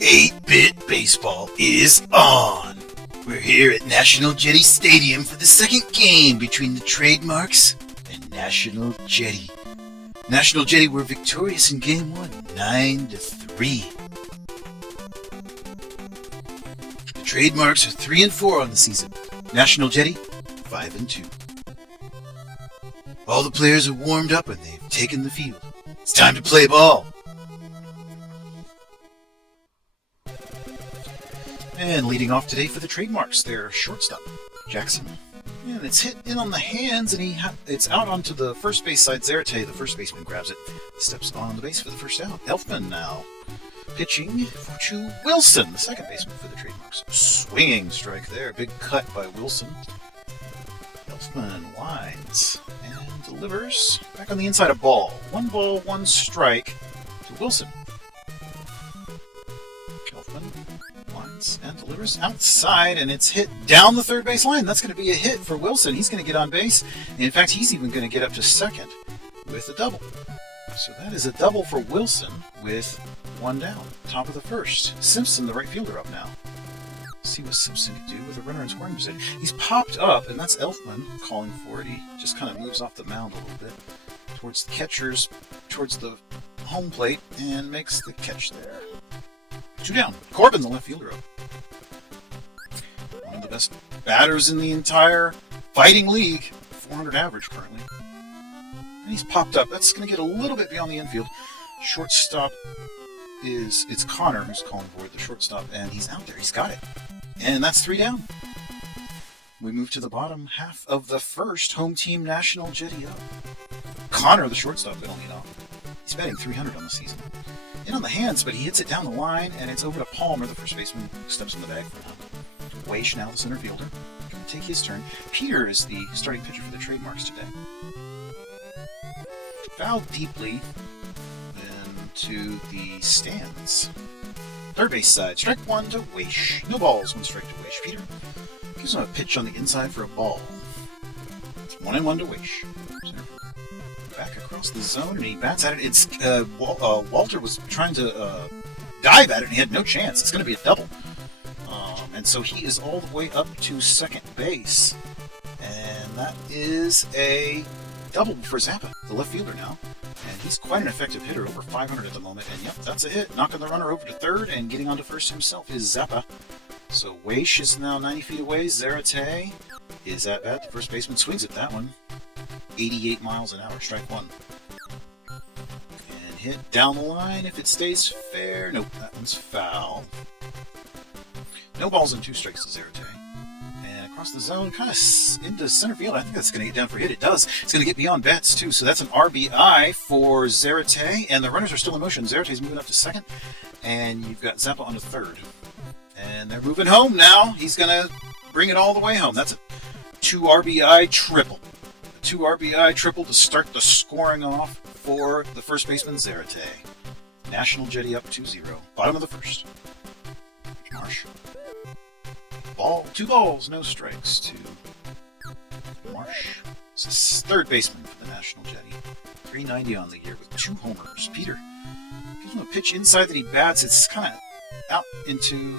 Eight-bit baseball is on. We're here at National Jetty Stadium for the second game between the Trademarks and National Jetty. National Jetty were victorious in Game 1, 9-3. The Trademarks are 3-4 on the season. National Jetty, 5-2. All the players are warmed up and they've taken the field. It's time to play ball. And leading off today for the Trademarks, their shortstop, Jackson. And it's hit in on the hands, and it's out onto the first base side. Zarate, the first baseman, grabs it, steps on the base for the first out. Elfman now pitching to Wilson, the second baseman for the Trademarks. Swinging strike there, big cut by Wilson. Elfman winds and delivers back on the inside of ball. 1 ball, 1 strike to Wilson. Elfman winds and delivers outside, and it's hit down the third base line. That's going to be a hit for Wilson. He's going to get on base. And in fact, he's even going to get up to second with a double. So that is a double for Wilson with 1 down, top of the first. Simpson, the right fielder, up now. See what Simpson can do with a runner in scoring position. He's popped up, and that's Elfman calling for it. He just kind of moves off the mound a little bit towards the catchers, towards the home plate, and makes the catch there. 2 down. Corbin, the left fielder, up. One of the best batters in the entire fighting league. 400 average currently. And he's popped up. That's going to get a little bit beyond the infield. Shortstop it's Connor who's calling for it, the shortstop, and he's out there. He's got it. And that's 3 down. We move to the bottom half of the first. Home team National Jetty up. Connor, the shortstop, been lead off. He's batting 300 on the season. In on the hands, but he hits it down the line, and it's over to Palmer, the first baseman, who steps in the bag for now. Weish, now the center fielder, going to take his turn. Peter is the starting pitcher for the Trademarks today. Fouled deeply into the stands. Third base side, strike 1 to Weish. No balls, 1 strike to Weish. Peter gives him a pitch on the inside for a ball. It's 1-1 to Weish. Back across the zone, and he bats at it. It's Walter was trying to dive at it, and he had no chance. It's going to be a double. And so he is all the way up to second base. And that is a double for Zappa, the left fielder now. And he's quite an effective hitter, over 500 at the moment. And yep, that's a hit. Knocking the runner over to third, and getting onto first himself is Zappa. So Weish is now 90 feet away. Zarate is at bat. The first baseman swings at that one. 88 miles an hour, strike 1. And hit down the line if it stays fair. Nope, that one's foul. No balls and 2 strikes to Zarate. And across the zone, kind of into center field. I think that's going to get down for a hit. It does. It's going to get beyond bats, too. So that's an RBI for Zarate. And the runners are still in motion. Zarate's moving up to second. And you've got Zappa on to third. And they're moving home now. He's going to bring it all the way home. That's a 2 RBI triple. 2 RBI triple to start the scoring off for the first baseman, Zarate. National Jetty up 2-0. Bottom of the first. Marsh. Ball. 2 balls, no strikes to Marsh. This is third baseman for the National Jetty. 390 on the year with 2 homers. Peter gives him a pitch inside that he bats. It's kind of out into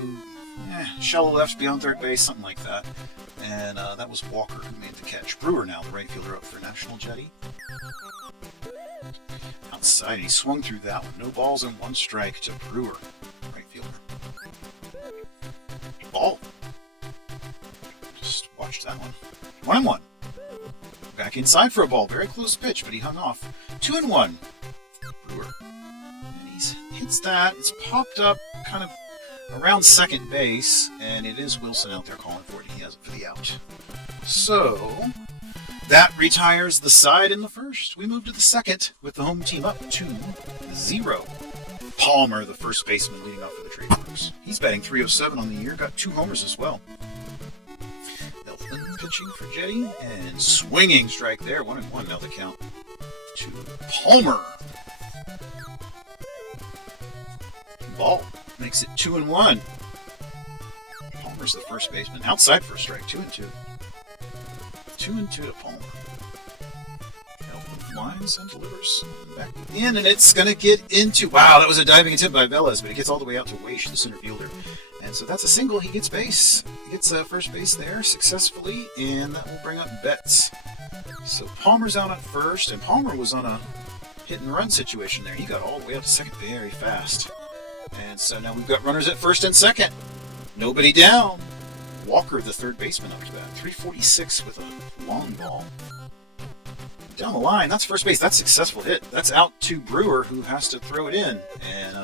shallow left beyond third base, something like that. And that was Walker who made the catch. Brewer now, the right fielder, up for National Jetty. Outside, he swung through that one. No balls and 1 strike to Brewer, right fielder. Ball. Just watch that one. 1-1. Back inside for a ball. Very close pitch, but he hung off. 2-1. Brewer. And he hits that. It's popped up kind of around second base, and it is Wilson out there calling for it. He has it for the out. So that retires the side in the first. We move to the second with the home team up 2-0. Palmer, the first baseman, leading off for the Trademarks. He's batting .307 on the year. Got 2 homers as well. Elfman pitching for Jetty, and swinging strike there. 1-1 now the count to Palmer. Ball. Makes it 2-1. Palmer's the first baseman. Outside for a strike. 2-2. 2-2 to Palmer. Elfman lands and delivers back in, and it's going to get into... Wow, that was a diving attempt by Velez, but it gets all the way out to Weish, the center fielder. And so that's a single. He gets base. He gets first base there successfully, and that will bring up Betts. So Palmer's out at first, and Palmer was on a hit-and-run situation there. He got all the way out to second very fast. And so now we've got runners at first and second. Nobody down. Walker, the third baseman, up to bat. 346 with a long ball. Down the line, that's first base. That's a successful hit. That's out to Brewer, who has to throw it in. And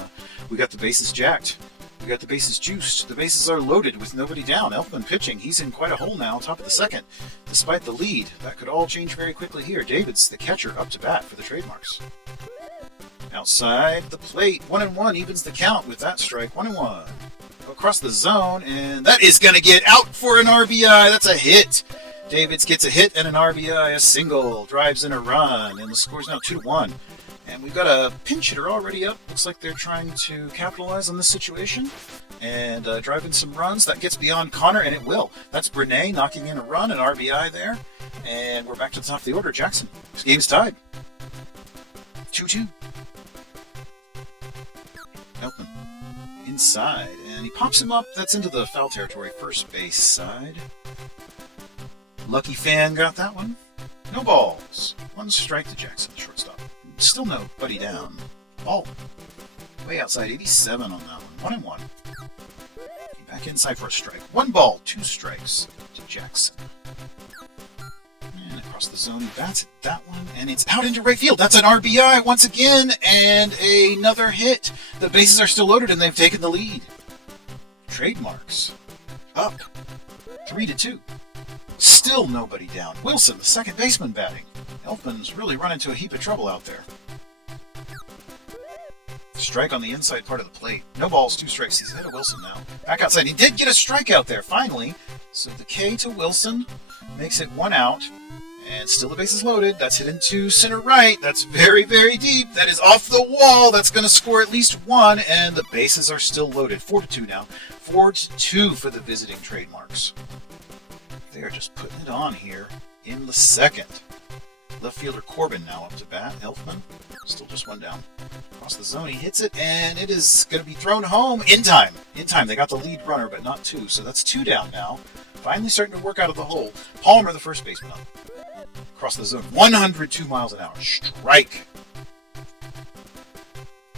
we got the bases jacked. We got the bases juiced. The bases are loaded with nobody down. Elfman pitching. He's in quite a hole now, top of the second. Despite the lead, that could all change very quickly here. Davids, the catcher, up to bat for the trademarks. Outside the plate, 1-1 evens the count with that strike. 1-1 across the zone, and that is going to get out for an RBI. That's a hit. Davids gets a hit and an RBI, a single, drives in a run, and the score's now 2-1. And we've got a pinch hitter already up. Looks like they're trying to capitalize on this situation and drive in some runs. That gets beyond Connor, and it will. That's Brene knocking in a run, an RBI there. And we're back to the top of the order. Jackson, this game's tied. 2-2. Elfman inside, and he pops him up. That's into the foul territory, first base side. Lucky fan got that one. No balls. One strike to Jackson, shortstop. Still nobody down. Ball. Way outside, 87 on that one. 1-1. Back inside for a strike. 1 ball, 2 strikes to Jackson. And across the zone, he bats at that one, and it's out into right field. That's an RBI once again, and another hit. The bases are still loaded, and they've taken the lead. Trademarks up 3-2. Still nobody down. Wilson, the second baseman, batting. Elfman's really run into a heap of trouble out there. Strike on the inside part of the plate. No balls, 2 strikes. He's ahead of Wilson now. Back outside. He did get a strikeout there, finally. So the K to Wilson makes it 1 out. And still the base is loaded. That's hit into center right. That's very, very deep. That is off the wall. That's going to score at least 1. And the bases are still loaded. 4-2 now. 4-2 for the visiting trademarks. They're just putting it on here in the second. Left fielder Corbin now up to bat. Elfman, still just 1 down. Across the zone, he hits it, and it is going to be thrown home in time. In time, they got the lead runner, but not 2, so that's 2 down now. Finally starting to work out of the hole. Palmer, the first baseman, up. Across the zone, 102 miles an hour. Strike.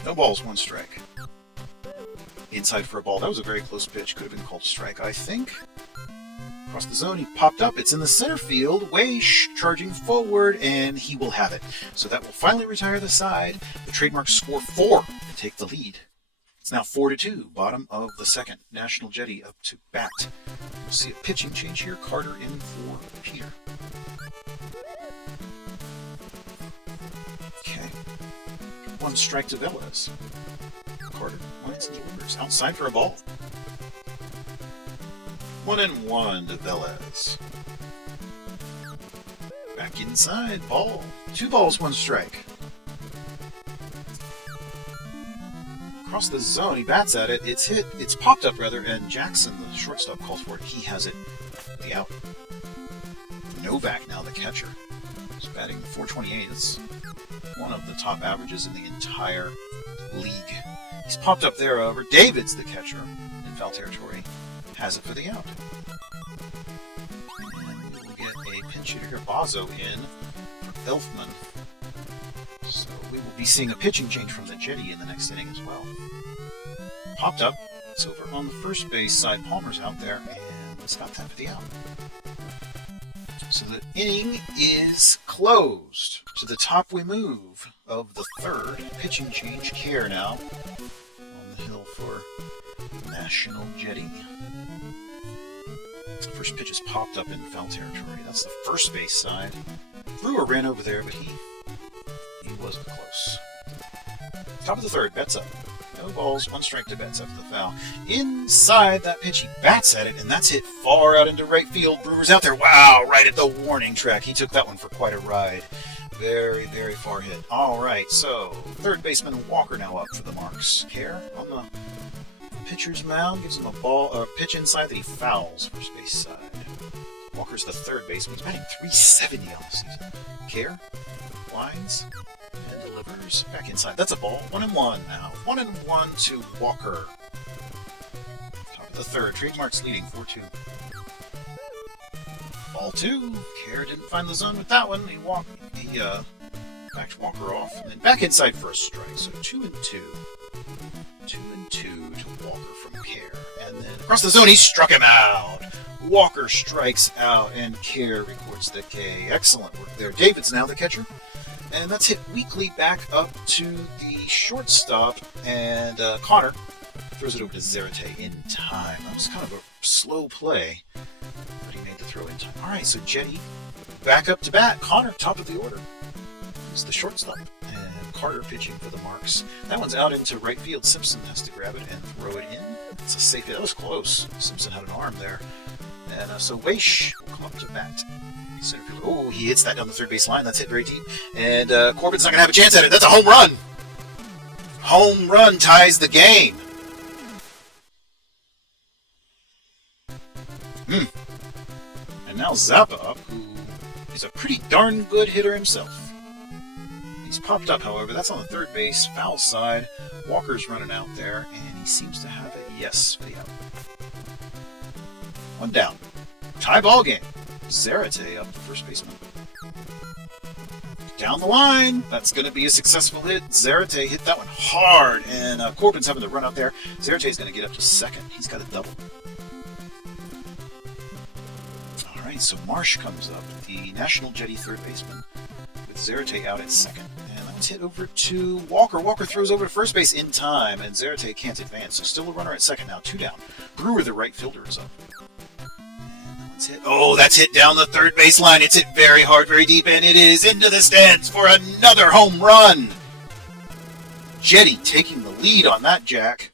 No balls, 1 strike. Inside for a ball. That was a very close pitch. Could have been called a strike, I think. Across the zone, he popped up. It's in the center field. Weish charging forward, and he will have it. So that will finally retire the side. The trademarks score 4 and take the lead. It's now 4-2. Bottom of the second. National Jetty up to bat. We'll see a pitching change here. Carter in for Peter. Okay. 1 strike to Velez. Carter lines and delivers. Outside for a ball. 1-1 to Velez. Back inside. Ball. 2 balls, 1 strike. Across the zone, he bats at it. It's hit. It's popped up, rather, and Jackson, the shortstop, calls for it. He has it. The out. Novak now, the catcher. He's batting .428. It's one of the top averages in the entire league. He's popped up there, however. Davids, the catcher, in foul territory, has it for the out. And we will get a pinch hitter here. Bazo in for Elfman. So we will be seeing a pitching change from the Jetty in the next inning as well. Popped up. It's over on the first base side. Palmer's out there, and it's got time for the out. So the inning is closed. To the top we move of the third. Pitching change. Care now on the hill for National Jetty. First pitch is popped up in foul territory. That's the first base side. Brewer ran over there, but he wasn't close. Top of the third, Betts up. No balls, 1 strike to Betts after the foul. Inside that pitch, he bats at it, and that's hit far out into right field. Brewer's out there. Wow, right at the warning track. He took that one for quite a ride. Very, very far hit. All right, so third baseman Walker now up for the marks. Care on the pitcher's mound, gives him a pitch inside that he fouls first base side. Walker's the third baseman. He's batting .370 on the season. Care Lines and delivers back inside. That's a ball. 1-1 now. 1-1 to Walker. Top of the third. Trademarks leading 4-2. Ball 2. Care didn't find the zone with that one. He backed Walker off and then back inside for a strike. So 2-2. 2-2 to Walker from Care. And then across the zone, he struck him out. Walker strikes out, and Care records the K. Excellent work there. David's now the catcher. And that's hit weakly back up to the shortstop, and Connor throws it over to Zarate in time. That was kind of a slow play, but he made the throw in time. All right, so Jetty back up to bat. Connor, top of the order. He's the shortstop. And Carter pitching for the Marks. That one's out into right field. Simpson has to grab it and throw it in. It's a safe hit. That was close. Simpson had an arm there. And so Weish will come up to bat. Center fielder. Oh, he hits that down the third base line. That's hit very deep. And Corbin's not going to have a chance at it. That's a home run. Home run ties the game. And now Zappa up, who is a pretty darn good hitter himself. He's popped up, however. That's on the third base, foul side. Walker's running out there, and he seems to have it. Yes, for the out. One down. Tie ball game. Zarate up the first baseman. Down the line. That's going to be a successful hit. Zarate hit that one hard, and Corbin's having to run out there. Zarate's going to get up to second. He's got a double. All right, so Marsh comes up, the National Jetty third baseman, with Zarate out at second. And that one's hit over to Walker. Walker throws over to first base in time, and Zarate can't advance. So still a runner at second now, 2 down. Brewer, the right fielder, is up. Hit. Oh, that's hit down the third base line. It's hit very hard, very deep, and it is into the stands for another home run. Jetty taking the lead on that, Jack.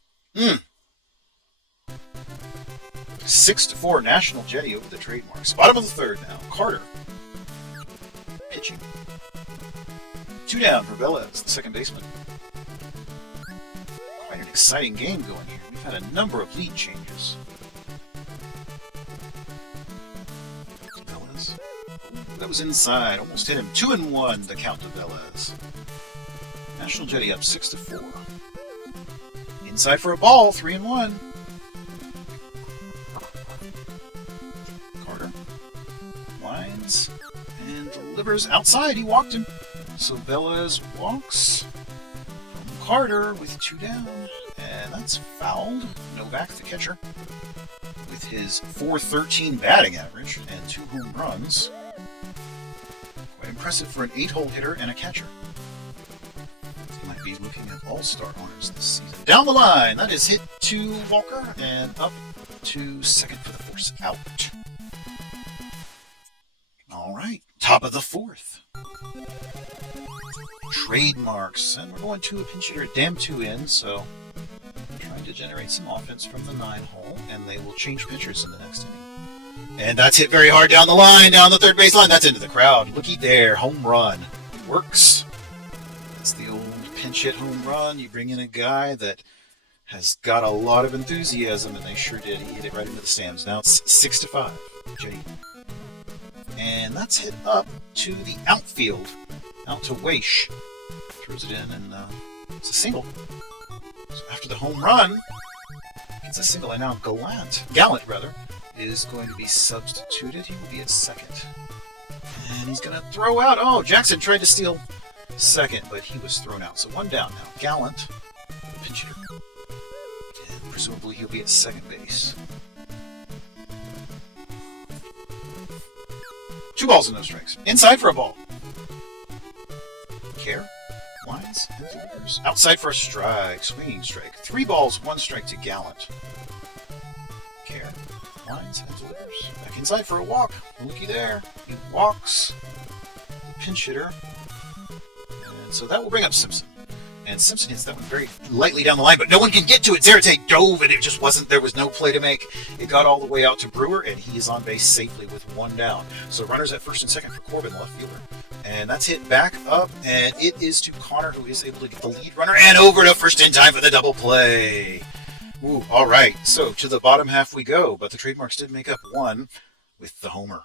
6-4, National Jetty over the Trademarks. Bottom of the third now. Carter pitching. 2 down for Velez, the second baseman. Quite an exciting game going here. We've had a number of lead changes. That was inside. Almost hit him. 2-1 the count to Velez. National Jetty up 6-4. Inside for a ball. 3-1. Carter lines and delivers outside. He walked him. So Velez walks from Carter with 2 down. And that's fouled. Novak, the catcher, with his .413 batting average and 2 home runs. Quite impressive for an 8-hole hitter and a catcher. He might be looking at all-star honors this season. Down the line, that is hit to Walker and up to second for the force out. All right, top of the fourth. Trademarks, and we're going to a pinch hitter, damn 2 in, so trying to generate some offense from the 9-hole, and they will change pitchers in the next inning. And that's hit very hard down the line, down the third base line. That's into the crowd. Looky there, home run. Works. That's the old pinch hit home run. You bring in a guy that has got a lot of enthusiasm, and they sure did. He hit it right into the stands. Now it's 6-5. Jetty. And that's hit up to the outfield. Out to Weish. Throws it in, and it's a single. So after the home run, it's a single, and now Gallant, is going to be substituted. He will be at second. And he's going to throw out. Oh, Jackson tried to steal second, but he was thrown out. So 1 down now. Gallant, the pinch hitter. And presumably he'll be at second base. 2 balls and no strikes. Inside for a ball. Care. Lines and delivers. Outside for a strike. Swinging strike. 3 balls, 1 strike to Gallant. Care. Lines and delivers. Back inside for a walk. Looky there. He walks. Pinch hitter. And so that will bring up Simpson. And Simpson hits that one very lightly down the line, but no one can get to it. Zarate dove, and it just wasn't, there was no play to make. It got all the way out to Brewer, and he is on base safely with 1 down. So runners at first and second for Corbin, left fielder. And that's hit back up, and it is to Connor, who is able to get the lead runner, and over to first in time for the double play. Ooh, all right, so to the bottom half we go, but the Trademarks did make up 1 with the homer.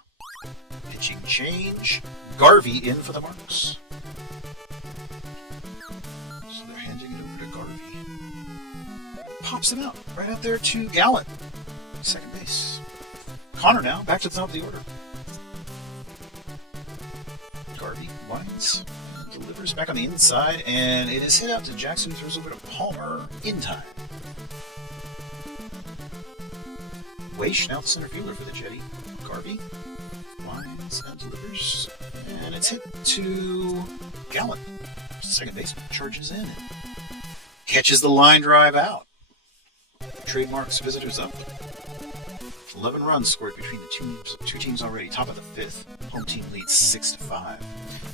Pitching change. Garvey in for the Marks. pops him out. Right out there to Gallant. Second base. Connor now, back to the top of the order. Garvey winds, delivers back on the inside, and it is hit out to Jackson, who throws over to Palmer in time. Weish, now the center fielder for the Jetty. Garvey winds and delivers, and it's hit to Gallant. Second baseman charges in and catches the line drive out. Trademarks visitors up. 11 runs scored between the two teams already. Top of the fifth. Home team leads 6-5.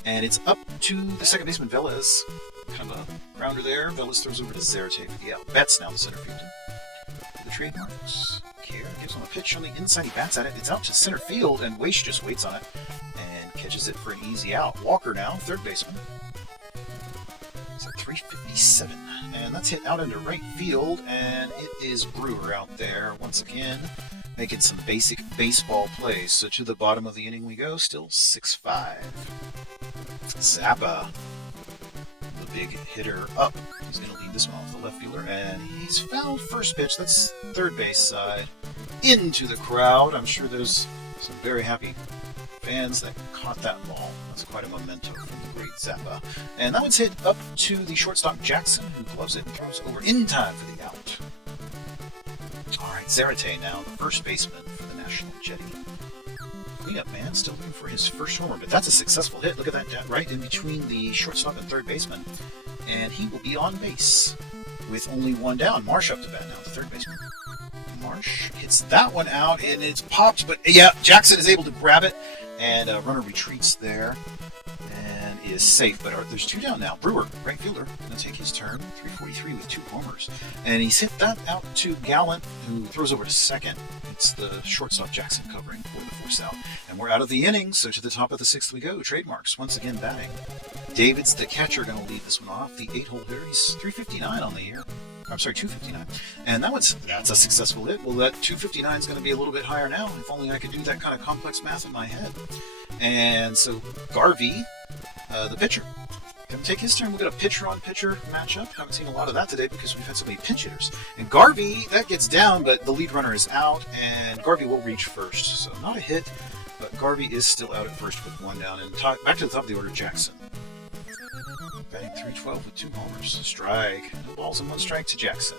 And it's up to the second baseman, Velez. Kind of a grounder there. Velez throws over to Zarate for the out. Betts now the center fielder. The trademarks. Care gives him a pitch on the inside. He bats at it. It's out to center field, and Weish just waits on it and catches it for an easy out. Walker now, third baseman. It's at 357. And that's hit out into right field, and it is Brewer out there once again, making some basic baseball plays. So to the bottom of the inning we go, still 6-5. Zappa, the big hitter, up. He's going to lead this one off the left fielder, and he's fouled first pitch. That's third base side. Into the crowd. I'm sure there's some very happy fans that caught that ball. That's quite a memento from the great Zappa. And that one's hit up to the shortstop Jackson, who gloves it and throws over in time for the out. All right, Zarate now, the first baseman for the National Jetty. Cleanup man, still looking for his first homer, but that's a successful hit. Look at that, right in between the shortstop and third baseman. And he will be on base with only one down. Marsh up to bat now, the third baseman. Marsh hits that one out, and it's popped, but yeah, Jackson is able to grab it, and runner retreats there and is safe. But there's two down now. Brewer, right fielder, going to take his turn. 343 with 2 homers, and he's hit that out to Gallant, who throws over to second. It's the shortstop Jackson covering for the force out, and we're out of the inning. So to the top of the sixth we go. Trademarks once again batting. David's the catcher, going to lead this one off. The 8-hole hitter. He's 359 on the year. I'm sorry, 259. And that's a successful hit. Well, that 259 is going to be a little bit higher now. If only I could do that kind of complex math in my head. And so Garvey, the pitcher, going to take his turn. We've got a pitcher-on-pitcher matchup. Haven't seen a lot of that today because we've had so many pinch hitters. And Garvey, that gets down, but the lead runner is out, and Garvey will reach first. So not a hit, but Garvey is still out at first with one down. And back to the top of the order, Jackson. Batting 312 with 2 homers. Strike. No balls and 1 strike to Jackson.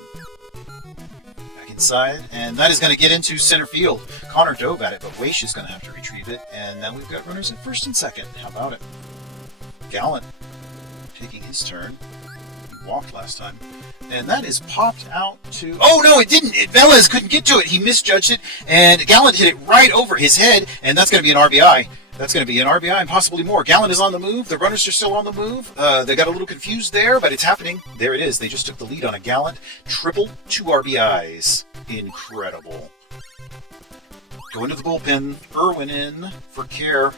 Back inside, and that is going to get into center field. Connor dove at it, but Weish is going to have to retrieve it. And now we've got runners at first and second. How about it? Gallant taking his turn. He walked last time. And that is popped out to... Oh, no, it didn't. Velez couldn't get to it. He misjudged it, and Gallant hit it right over his head, and that's going to be an RBI. That's going to be an RBI and possibly more. Gallant is on the move. The runners are still on the move. They got a little confused there, but it's happening. There it is. They just took the lead on a Gallant. Triple, 2 RBIs. Incredible. Go into the bullpen. Irwin in for care.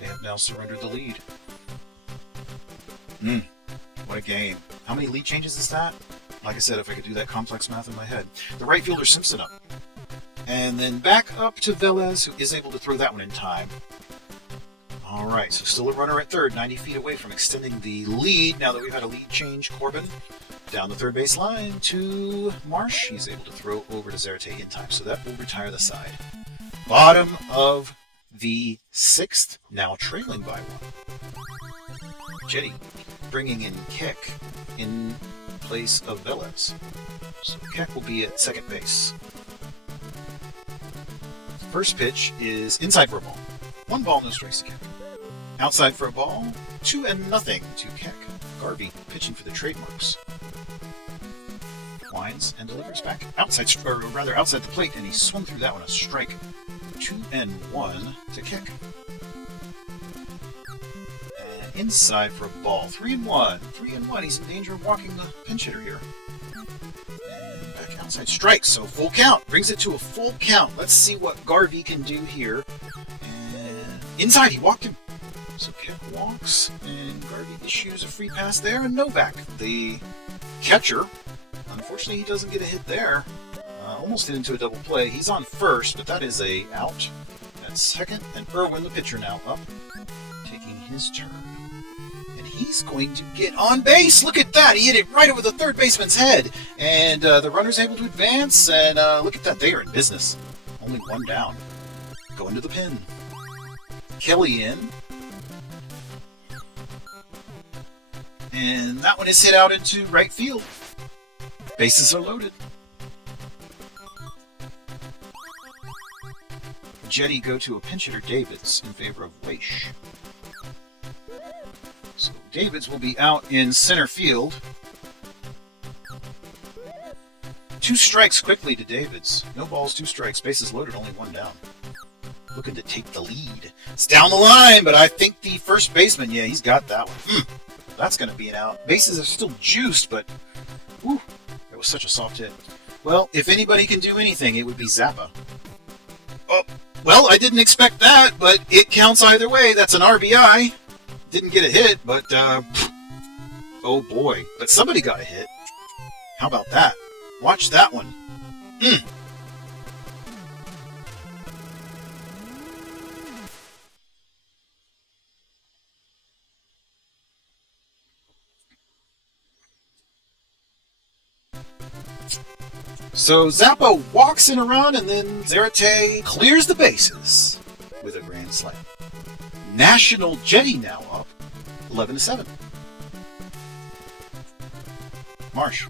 They have now surrendered the lead. What a game. How many lead changes is that? Like I said, if I could do that complex math in my head. The right fielder Simpson up. And then back up to Velez, who is able to throw that one in time. All right, so still a runner at third, 90 feet away from extending the lead. Now that we've had a lead change, Corbin down the third base line to Marsh. He's able to throw over to Zarate in time, so that will retire the side. Bottom of the sixth, now trailing by 1. Jetty bringing in Keck in place of Velez. So Keck will be at second base. First pitch is inside for a ball. 1 ball, no strikes to Keck. Outside for a ball, 2-0 to Keck. Garvey pitching for the trademarks. Winds and delivers back outside the plate, and he swung through that one, a strike. 2-1 to Keck. And inside for a ball, 3-1. 3-1. He's in danger of walking the pinch hitter here. Outside strike, so full count. Brings it to a full count. Let's see what Garvey can do here. And inside, he walked him. So Keck walks, and Garvey issues a free pass there, and Novak, the catcher. Unfortunately, he doesn't get a hit there. Almost hit into a double play. He's on first, but that is a out. At second, and Irwin, the pitcher, now up, taking his turn. And he's going to get on base. Look at that. He hit it right over the third baseman's head. And the runner's able to advance. And look at that. They are in business. Only one down. Going to the pin. Kelly in. And that one is hit out into right field. Bases are loaded. Jetty go to a pinch hitter, Davids, in favor of Weish. So Davids will be out in center field. 2 strikes quickly to Davids. No balls, 2 strikes. Bases loaded, only 1 down. Looking to take the lead. It's down the line, but I think the first baseman, yeah, he's got that one. That's going to be an out. Bases are still juiced, but whew, it was such a soft hit. Well, if anybody can do anything, it would be Zappa. Oh, well, I didn't expect that, but it counts either way. That's an RBI. Didn't get a hit, but, oh boy. But somebody got a hit. How about that? Watch that one. So Zappa walks in a run, and then Zarate clears the bases with a grand slam. National Jetty now up 11-7. Marsh.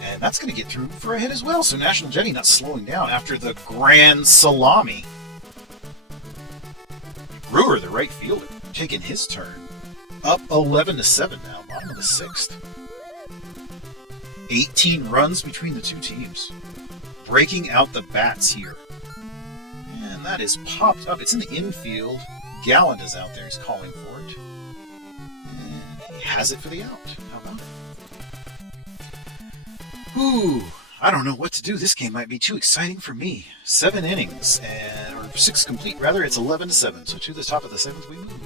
And that's going to get through for a hit as well. So National Jetty not slowing down after the grand salami. Brewer, the right fielder, taking his turn. Up 11-7 now, bottom of the 6th. 18 runs between the two teams. Breaking out the bats here. And that is popped up. It's in the infield. Gallant is out there. He's calling for it. And he has it for the out. How about it? Ooh, I don't know what to do. This game might be too exciting for me. 7 innings, or 6 complete, rather. It's 11-7. So to the top of the 7th we move.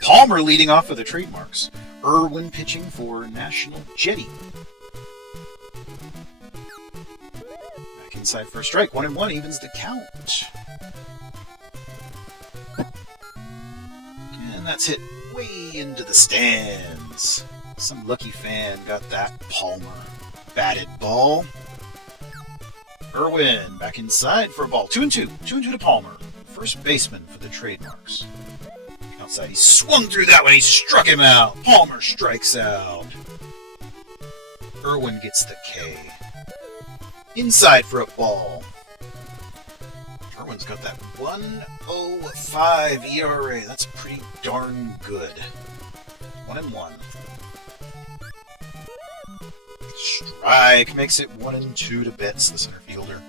Palmer leading off with the trademarks. Irwin pitching for National Jetty. Inside for a strike. 1-1 evens the count. And that's hit way into the stands. Some lucky fan got that Palmer batted ball. Irwin back inside for a ball. 2-2. 2-2 to Palmer. First baseman for the trademarks. Outside, he swung through that one. He struck him out. Palmer strikes out. Irwin gets the K. Inside for a ball. Irwin's got that 1.05 ERA. That's pretty darn good. 1-1. Strike makes it 1-2 to Betts, the center fielder.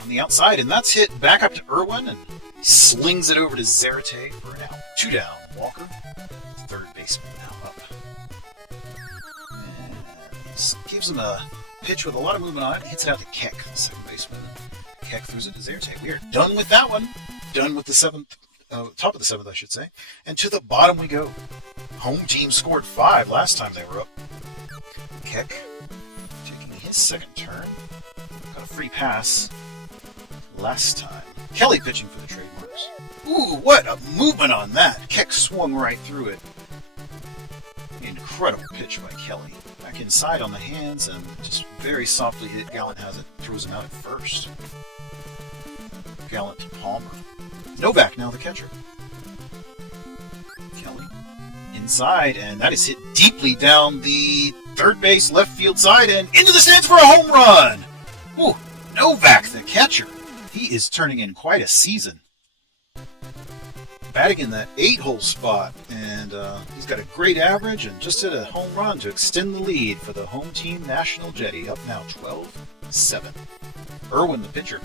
On the outside, and that's hit back up to Irwin, and he slings it over to Zarate for an out. 2 down. Walker, third baseman, now up. Gives him a pitch with a lot of movement on it. Hits it out to Keck, the second baseman. Keck throws it to Zarate. We are done with that one. Done with the 7th, top of the 7th, I should say. And to the bottom we go. Home team scored 5 last time they were up. Keck taking his second turn. Got a free pass last time. Kelly pitching for the trademarks. Ooh, what a movement on that. Keck swung right through it. Incredible pitch by Kelly. Back inside on the hands and just very softly hit. Gallant has it, throws him out at first. Gallant to Palmer. Novak now the catcher. Kelly inside, and that is hit deeply down the third base left field side and into the stands for a home run. Ooh, Novak the catcher. He is turning in quite a season. Batting in that 8-hole spot, and he's got a great average and just hit a home run to extend the lead for the home team National Jetty, up now 12-7. Irwin the pitcher.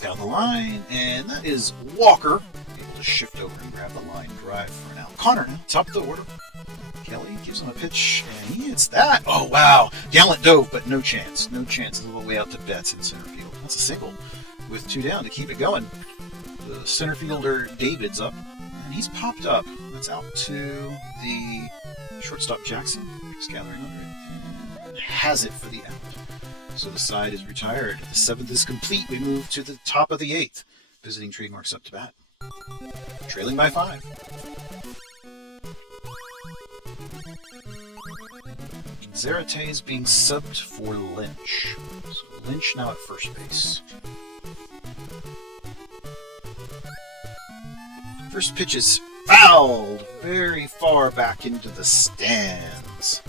Down the line, and that is Walker, able to shift over and grab the line drive for an out. Connor now, top of the order. Kelly gives him a pitch, and he hits that. Oh, wow. Gallant dove, but no chance. No chance. A little way out to Betts in center field. That's a single with 2 down to keep it going. The center fielder David's up, and he's popped up. That's out to the shortstop Jackson. He's gathering under it and has it for the out. So the side is retired. The 7th is complete. We move to the top of the 8th. Visiting trademarks up to bat. Trailing by 5. Zarate is being subbed for Lynch. So Lynch now at first base. First pitch is fouled very far back into the stands.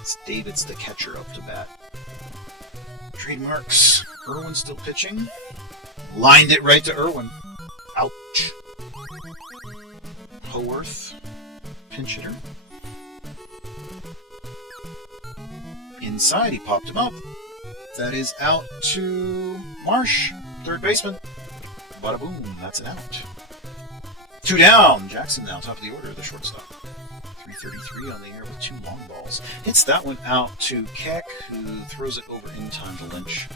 It's David's the catcher up to bat. Trademarks. Irwin still pitching. Lined it right to Irwin. Ouch. Haworth, pinch hitter. Inside, he popped him up. That is out to Marsh, third baseman. Bada boom, that's an out. 2 down. Jackson now, top of the order, the shortstop. 333 on the air with 2 long balls. Hits that one out to Keck, who throws it over in time to Lynch.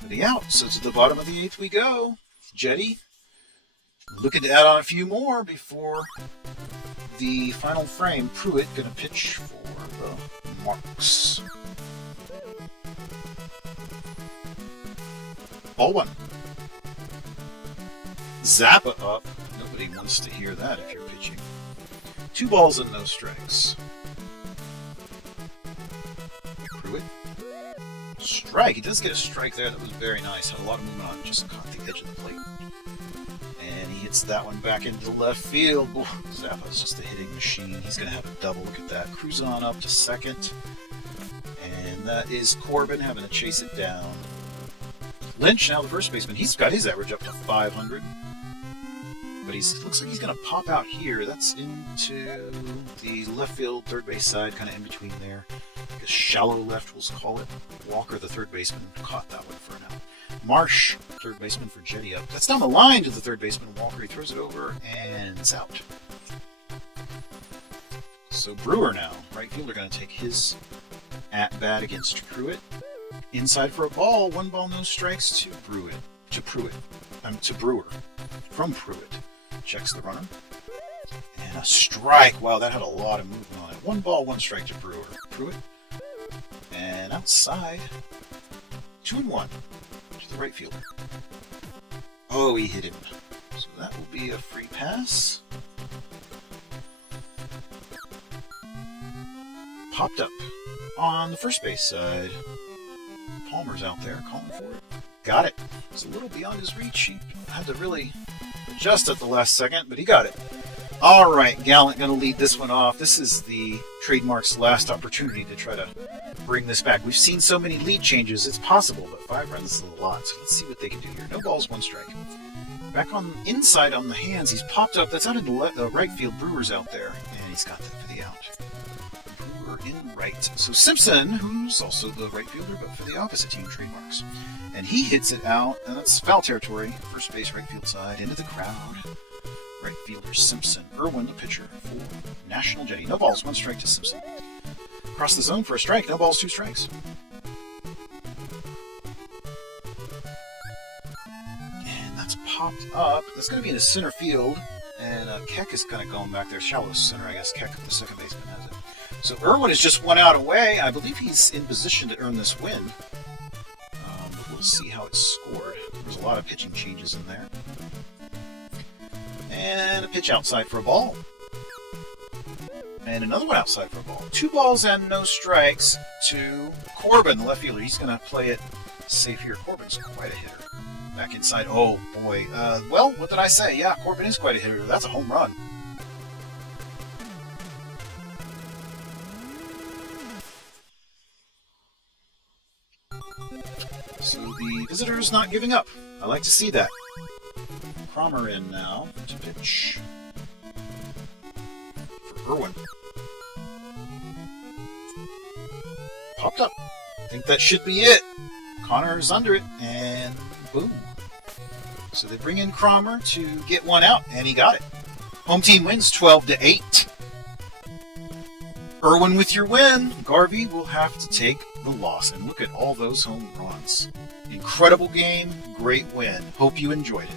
For the out, so to the bottom of the 8th we go. Jetty looking to add on a few more before the final frame. Pruitt going to pitch for the Marks. Ball 1. Zappa up. Nobody wants to hear that if you're pitching. 2 balls and no strikes. Pruitt. Strike. He does get a strike there. That was very nice. Had a lot of movement on it. Just caught the edge of the plate. And he hits that one back into the left field. Oh, Zappa's just a hitting machine. He's going to have a double. Look at that. Cruise on up to second. And that is Corbin having to chase it down. Lynch, now the first baseman. He's got his average up to 500. But looks like he's going to pop out here. That's into the left field, third base side, kind of in between there. Like a shallow left, we'll call it. Walker, the third baseman, caught that one for an out. Marsh, third baseman for Jetty up. That's down the line to the third baseman, Walker. He throws it over, and it's out. So Brewer now, right fielder, going to take his at-bat against Pruitt. Inside for a ball, 1 ball, no strikes to Brewer. From Pruitt. Checks the runner. And a strike. Wow, that had a lot of movement on it. 1 ball, 1 strike to Brewer. Pruitt. And outside. 2-1 to the right fielder. Oh, he hit him. So that will be a free pass. Popped up on the first base side. Palmer's out there calling for it. Got it. It's a little beyond his reach. He had to really adjust at the last second, but he got it. All right, Gallant going to lead this one off. This is the Trademark's last opportunity to try to bring this back. We've seen so many lead changes. It's possible, but 5 runs is a lot. So let's see what they can do here. No balls, 1 strike. Back on inside on the hands. He's popped up. That's out in the right field. Brewer's out there, and he's got that for the out. Brewer in right. So Simpson, who's also the right fielder, but for the opposite team, Trademarks. And he hits it out, and that's foul territory. First base, right field side, into the crowd. Right fielder Simpson. Irwin, the pitcher for National Jetty. No balls, 1 strike to Simpson. Across the zone for a strike. No balls, 2 strikes. And that's popped up. That's going to be in the center field. And Keck is kind of going back there. Shallow center, I guess. Keck, the second baseman, has it. So Irwin is just 1 out away. I believe he's in position to earn this win. We'll see how it's scored. There's a lot of pitching changes in there. And a pitch outside for a ball. And another one outside for a ball. 2 balls and no strikes to Corbin, the left fielder. He's going to play it safe here. Corbin's quite a hitter. Back inside. Oh, boy. Well, what did I say? Yeah, Corbin is quite a hitter. That's a home run. So the visitor's not giving up. I like to see that. Cromer in now to pitch for Irwin. Popped up. I think that should be it. Connor's under it, and boom. So they bring in Cromer to get 1 out, and he got it. Home team wins 12-8. Irwin with your win. Garvey will have to take the loss. And look at all those home runs. Incredible game, great win. Hope you enjoyed it.